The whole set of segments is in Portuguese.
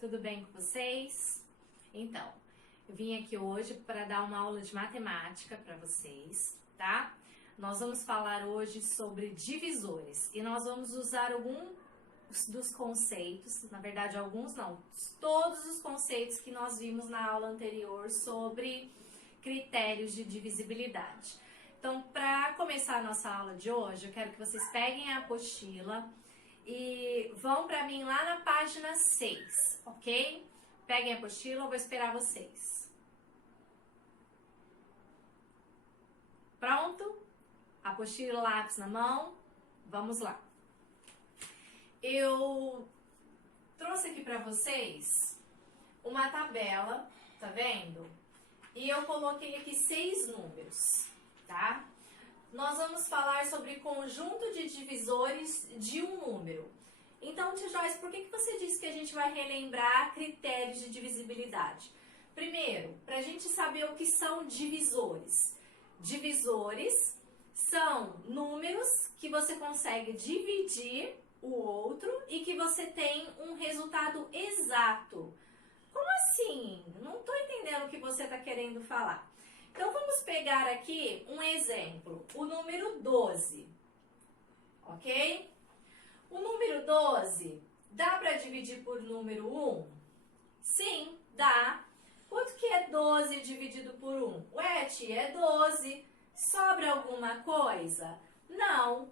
tudo bem com vocês? Então, eu vim aqui hoje para dar uma aula de matemática para vocês, tá? Nós vamos falar hoje sobre divisores e nós vamos usar alguns dos conceitos, na verdade alguns não, todos os conceitos que nós vimos na aula anterior sobre critérios de divisibilidade. Então, para começar a nossa aula de hoje, eu quero que vocês peguem a apostila e vão para mim lá na página 6, ok? Peguem a apostila, eu vou esperar vocês. Pronto? Apostila, lápis na mão, vamos lá. Eu trouxe aqui para vocês uma tabela, tá vendo? E eu coloquei aqui 6 números, tá? Nós vamos falar sobre conjunto de divisores de um número. Então, Tia Joyce, por que você disse que a gente vai relembrar critérios de divisibilidade? Primeiro, para a gente saber o que são divisores. Divisores são números que você consegue dividir o outro e que você tem um resultado exato. Como assim? Não estou entendendo o que você está querendo falar. Então, vamos pegar aqui um exemplo, o número 12, ok? O número 12, dá para dividir por número 1? Sim, dá. Quanto que é 12 dividido por 1? Ué, tia, é 12. Sobra alguma coisa? Não.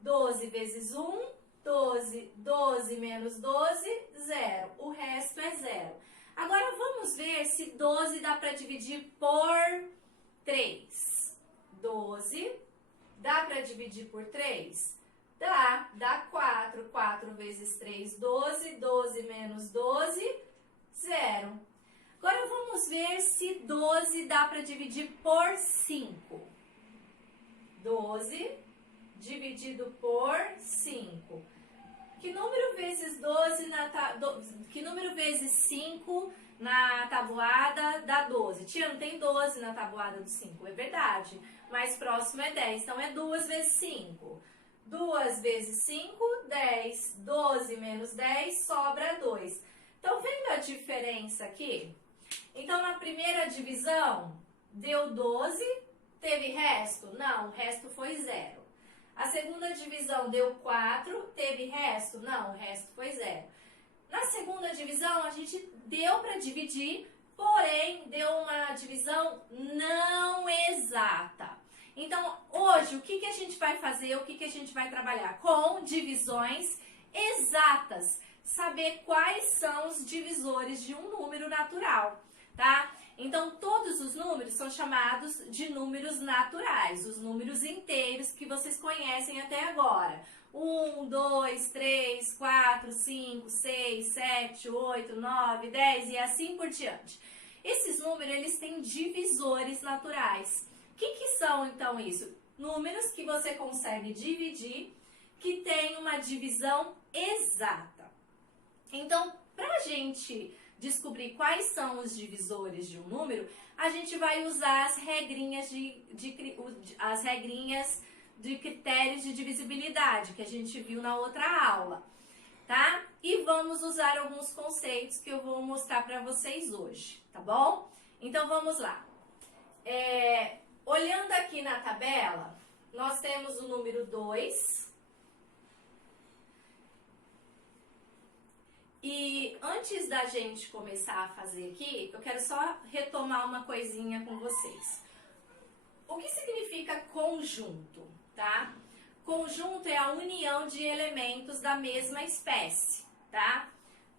12 vezes 1, 12. 12 menos 12, 0. O resto é 0. Agora, vamos ver se 12 dá para dividir por 3. 12 dá para dividir por 3? Dá 4. 4 vezes 3, 12. 12 menos 12, 0. Agora, vamos ver se 12 dá para dividir por 5. 12 dividido por 5. Que número vezes 12 que número vezes 5 na tabuada dá 12? Tia, não tem 12 na tabuada do 5. É verdade. Mais próximo é 10. Então, é 2 vezes 5. 2 vezes 5, 10. 12 menos 10, sobra 2. Então, vendo a diferença aqui? Então, na primeira divisão, deu 12. Teve resto? Não, o resto foi 0. A segunda divisão deu 4, teve resto? Não, o resto foi 0. Na segunda divisão, a gente deu para dividir, porém, deu uma divisão não exata. Então, hoje, o que a gente vai fazer, o que a gente vai trabalhar? Com divisões exatas. Saber quais são os divisores de um número natural, tá? Então, todos os números são chamados de números naturais, os números inteiros que vocês conhecem até agora. 1, 2, 3, 4, 5, 6, 7, 8, 9, 10 e assim por diante. Esses números, eles têm divisores naturais. O que são, então, isso? Números que você consegue dividir, que tem uma divisão exata. Então, para a gente descobrir quais são os divisores de um número, a gente vai usar as regrinhas de critérios de divisibilidade que a gente viu na outra aula, tá? E vamos usar alguns conceitos que eu vou mostrar para vocês hoje, tá bom? Então, vamos lá. Olhando aqui na tabela, nós temos o número 2. E antes da gente começar a fazer aqui, eu quero só retomar uma coisinha com vocês. O que significa conjunto, tá? Conjunto é a união de elementos da mesma espécie, tá?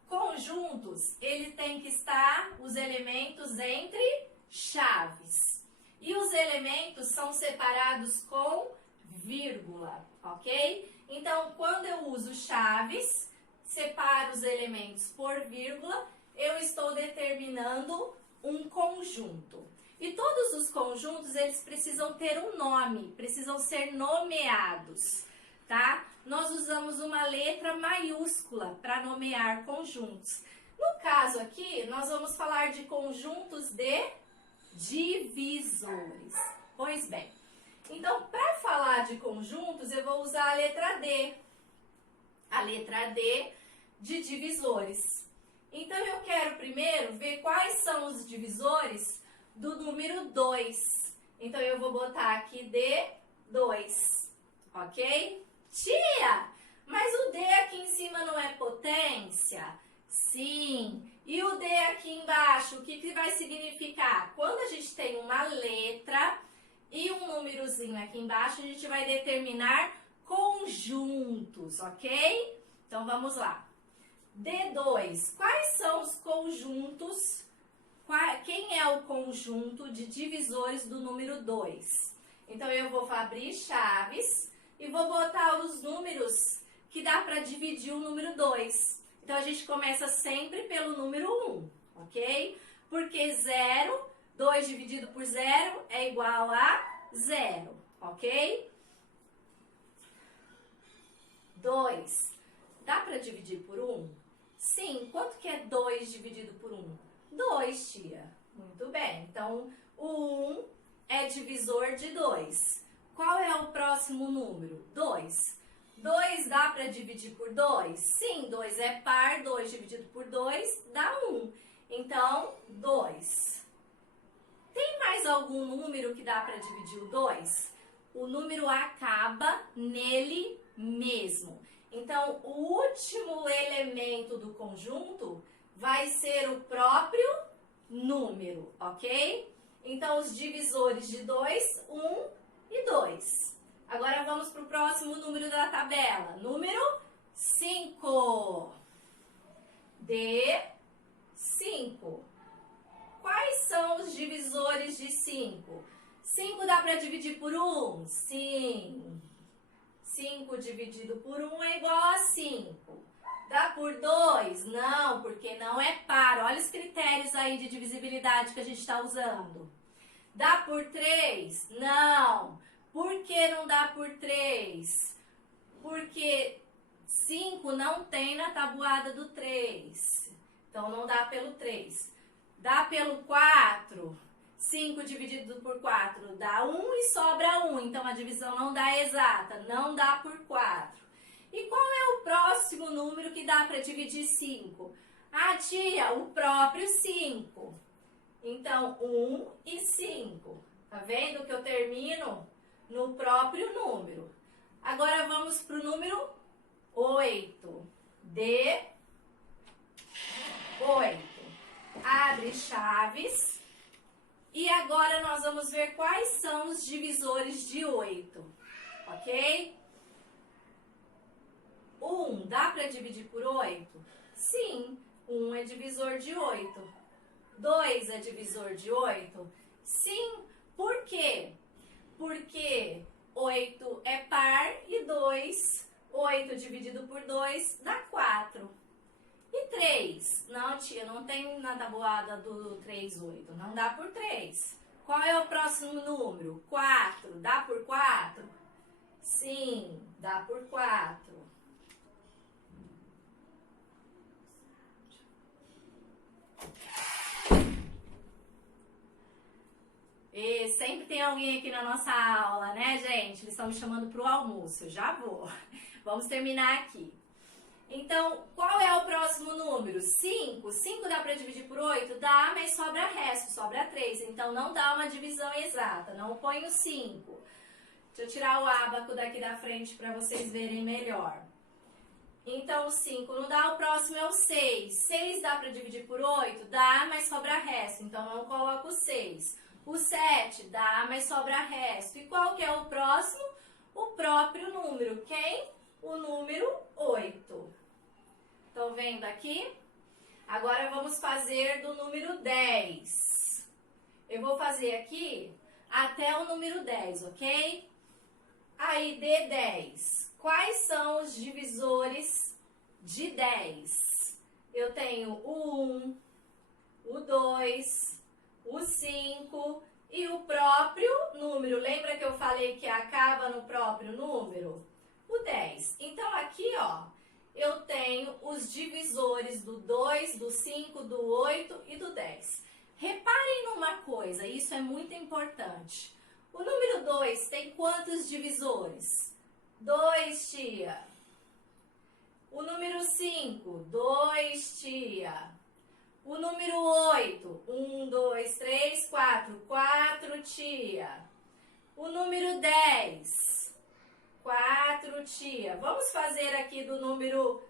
Conjuntos, ele tem que estar os elementos entre chaves. E os elementos são separados com vírgula, ok? Então, quando eu uso chaves, separo os elementos por vírgula, eu estou determinando um conjunto. E todos os conjuntos, eles precisam ter um nome, precisam ser nomeados, tá? Nós usamos uma letra maiúscula para nomear conjuntos. No caso aqui, nós vamos falar de conjuntos de divisores. Pois bem, então, para falar de conjuntos, eu vou usar a letra D. A letra D de divisores. Então, eu quero primeiro ver quais são os divisores do número 2. Então, eu vou botar aqui D2, ok? Tia, mas o D aqui em cima não é potência? Sim. E o D aqui embaixo, o que vai significar? Quando a gente tem uma letra e um númerozinho aqui embaixo, a gente vai determinar conjuntos, ok? Então, vamos lá. D2, quais são os conjuntos? Quem é o conjunto de divisores do número 2? Então, eu vou abrir chaves e vou botar os números que dá para dividir o número 2. Então, a gente começa sempre pelo número 1, ok? Porque 0, 2 dividido por 0 é igual a 0, ok? 2, dá para dividir por 1? Sim, quanto que é 2 dividido por 1? 2, tia. Muito bem, então o 1 é divisor de 2. Qual é o próximo número? 2. 2 dá para dividir por 2? Sim, 2 é par, 2 dividido por 2 dá 1. Então, 2. Tem mais algum número que dá para dividir o 2? O número acaba nele mesmo. Então, o último elemento do conjunto vai ser o próprio número, ok? Então, os divisores de 2, 1 e 2. Agora, vamos para o próximo número da tabela. Número 5. D5. Quais são os divisores de 5? 5 dá para dividir por 1? Sim. 5 dividido por 1 é igual a 5. Dá por 2? Não, porque não é par. Olha os critérios aí de divisibilidade que a gente está usando. Dá por 3? Não. Por que não dá por 3? Porque 5 não tem na tabuada do 3. Então, não dá pelo 3. Dá pelo 4? 5 dividido por 4 dá 1 e sobra 1. Então, a divisão não dá exata. Não dá por 4. E qual é o próximo número que dá para dividir 5? Ah, tia, o próprio 5. Então, 1 e 5. Tá vendo que eu termino no próprio número? Agora, vamos para o número 8. D8. Abre chaves. E agora nós vamos ver quais são os divisores de 8, ok? 1 dá para dividir por 8? Sim, 1 é divisor de 8. 2 é divisor de 8? Sim, por quê? Porque 8 é par e 8 dividido por 2 dá 4. E 3? Não, tia, não tem na tabuada do 3, 8. Não dá por 3. Qual é o próximo número? 4. Dá por 4? Sim, dá por 4. E sempre tem alguém aqui na nossa aula, né, gente? Eles estão me chamando para o almoço. Eu já vou. Vamos terminar aqui. Então, qual é o próximo número? 5. 5 dá para dividir por 8? Dá, mas sobra resto, sobra 3. Então, não dá uma divisão exata. Não põe o 5. Deixa eu tirar o ábaco daqui da frente para vocês verem melhor. Então, o 5 não dá, o próximo é o 6. 6 dá para dividir por 8? Dá, mas sobra resto. Então, não coloco o 6. O 7 dá, mas sobra resto. E qual que é o próximo? O próprio número. Quem? O número 8. Estão vendo aqui? Agora vamos fazer do número 10. Eu vou fazer aqui até o número 10, ok? Aí, D10. Quais são os divisores de 10? Eu tenho o 1, o 2, o 5 e o próprio número. Lembra que eu falei que acaba no próprio número? O 10. Então, aqui, ó, eu tenho os divisores do 2, do 5, do 8 e do 10. Reparem numa coisa, isso é muito importante. O número 2 tem quantos divisores? 2, tia. O número 5, 2, tia. O número 8, 1, 2, 3, 4, 4, tia. O número 10, 4, tia. Vamos fazer aqui do número...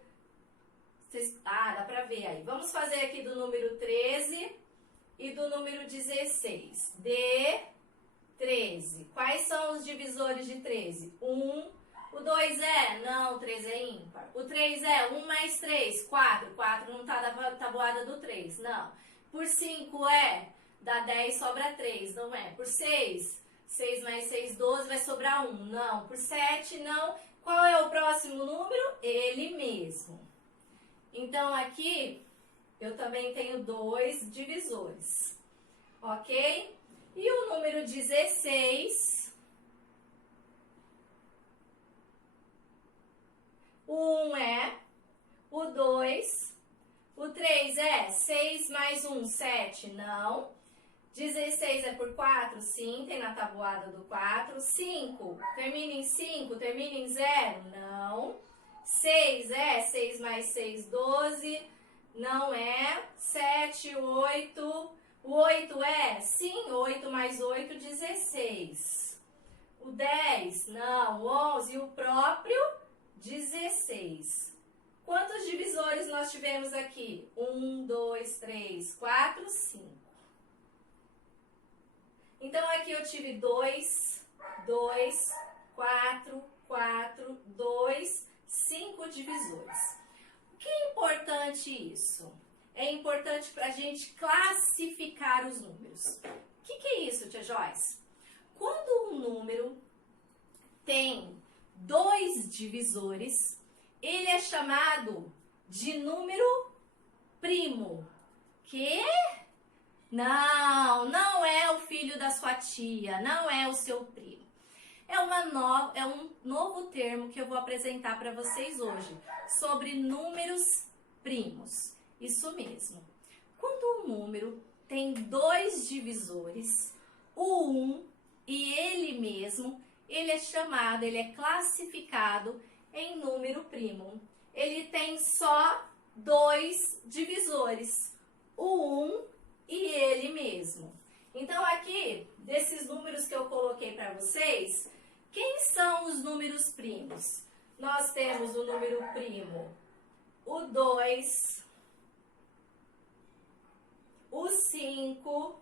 dá pra ver aí. Vamos fazer aqui do número 13 e do número 16. De 13. Quais são os divisores de 13? 1. O 2 é? Não, 3 é ímpar. O 3 é? 1 mais 3, 4. 4 não tá na tabuada do 3, não. Por 5 é? Dá 10, sobra 3, não é? Por 6, 6 mais 6, 12, vai sobrar 1, não. Por 7, não. Qual é o próximo número? Ele mesmo. Então, aqui, eu também tenho 2 divisores, ok? E o número 16... O 1 é, o 2, o 3 é 6 mais 1, 7, não. 16 é por 4, sim, tem na tabuada do 4. 5, termina em 5, termina em 0, não. 6 é 6 mais 6, 12, não é. 7, 8, o 8 é, sim, 8 mais 8, 16. O 10, não, o 11 e o próprio 16. Quantos divisores nós tivemos aqui? 1, 2, 3, 4, 5. Então, aqui eu tive 2, 2, 4, 4, 2, 5 divisores. O que é importante isso? É importante para a gente classificar os números. O que é isso, tia Joyce? Quando um número tem 2 divisores, ele é chamado de número primo. Que? Não é o filho da sua tia, não é o seu primo. É um novo termo que eu vou apresentar para vocês hoje, sobre números primos. Isso mesmo. Quando um número tem 2 divisores, o 1 e ele mesmo, ele é chamado, ele é classificado em número primo. Ele tem só 2 divisores, o 1 e ele mesmo. Então, aqui, desses números que eu coloquei para vocês, quem são os números primos? Nós temos o número primo, o 2, o 5,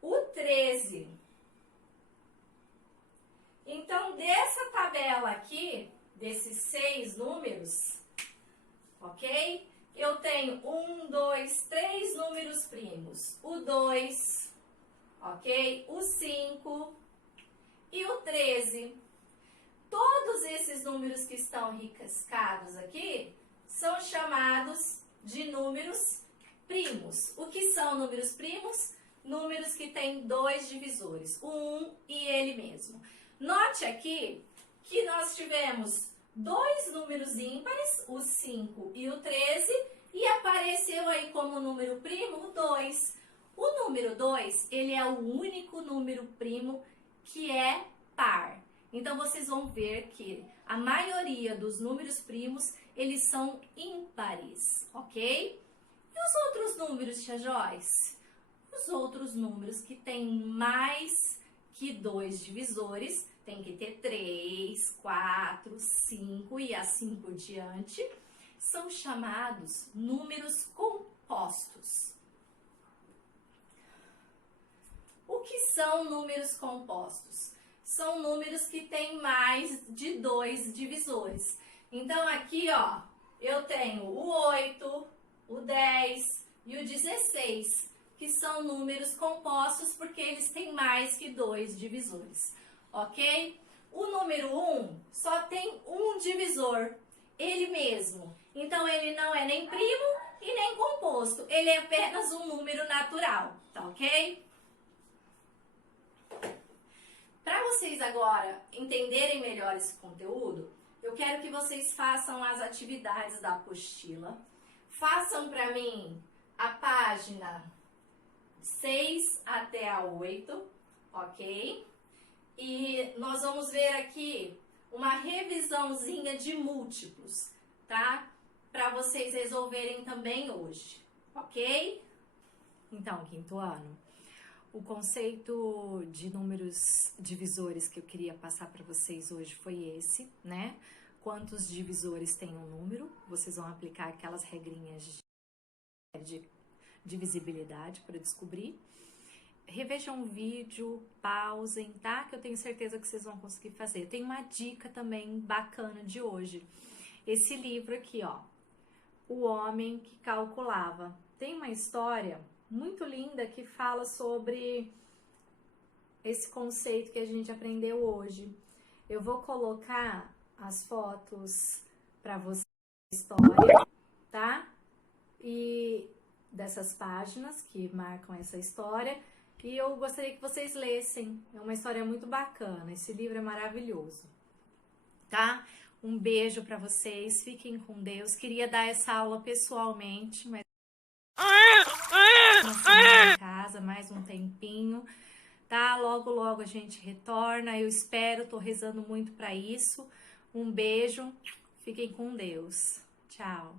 o 13. Então, dessa tabela aqui, desses 6 números, ok? Eu tenho 1, 2, 3 números primos. O 2, ok? O 5 e o 13. Todos esses números que estão riscados aqui são chamados de números primos. O que são números primos? Números que têm 2 divisores, o 1 e ele mesmo. Note aqui que nós tivemos 2 números ímpares, o 5 e o 13, e apareceu aí como número primo o 2. O número 2, ele é o único número primo que é par. Então, vocês vão ver que a maioria dos números primos, eles são ímpares, ok? E os outros números, tia Joyce? Os outros números que têm mais que 2 divisores, tem que ter 3, 4, 5 e assim por diante, são chamados números compostos. O que são números compostos? São números que têm mais de 2 divisores. Então, aqui, ó, eu tenho o 8, o 10 e o 16, que são números compostos porque eles têm mais que 2 divisores, ok? O número 1 só tem um divisor, ele mesmo. Então, ele não é nem primo e nem composto, ele é apenas um número natural, tá ok? Para vocês agora entenderem melhor esse conteúdo, eu quero que vocês façam as atividades da apostila. Façam para mim a página 6 até a 8, ok? E nós vamos ver aqui uma revisãozinha de múltiplos, tá? para vocês resolverem também hoje, ok? Então, quinto ano, o conceito de números divisores que eu queria passar para vocês hoje foi esse, né? Quantos divisores tem um número? Vocês vão aplicar aquelas regrinhas de divisibilidade para descobrir. Revejam o vídeo, pausem, tá? Que eu tenho certeza que vocês vão conseguir fazer. Tem uma dica também bacana de hoje. Esse livro aqui, ó, O Homem que Calculava. Tem uma história muito linda que fala sobre esse conceito que a gente aprendeu hoje. Eu vou colocar as fotos para vocês da história, tá? E dessas páginas que marcam essa história. E eu gostaria que vocês lessem. É uma história muito bacana. Esse livro é maravilhoso, tá? Um beijo para vocês. Fiquem com Deus. Queria dar essa aula pessoalmente, mas uma semana em casa, mais um tempinho, tá? Logo a gente retorna. Eu espero, tô rezando muito para isso. Um beijo. Fiquem com Deus. Tchau.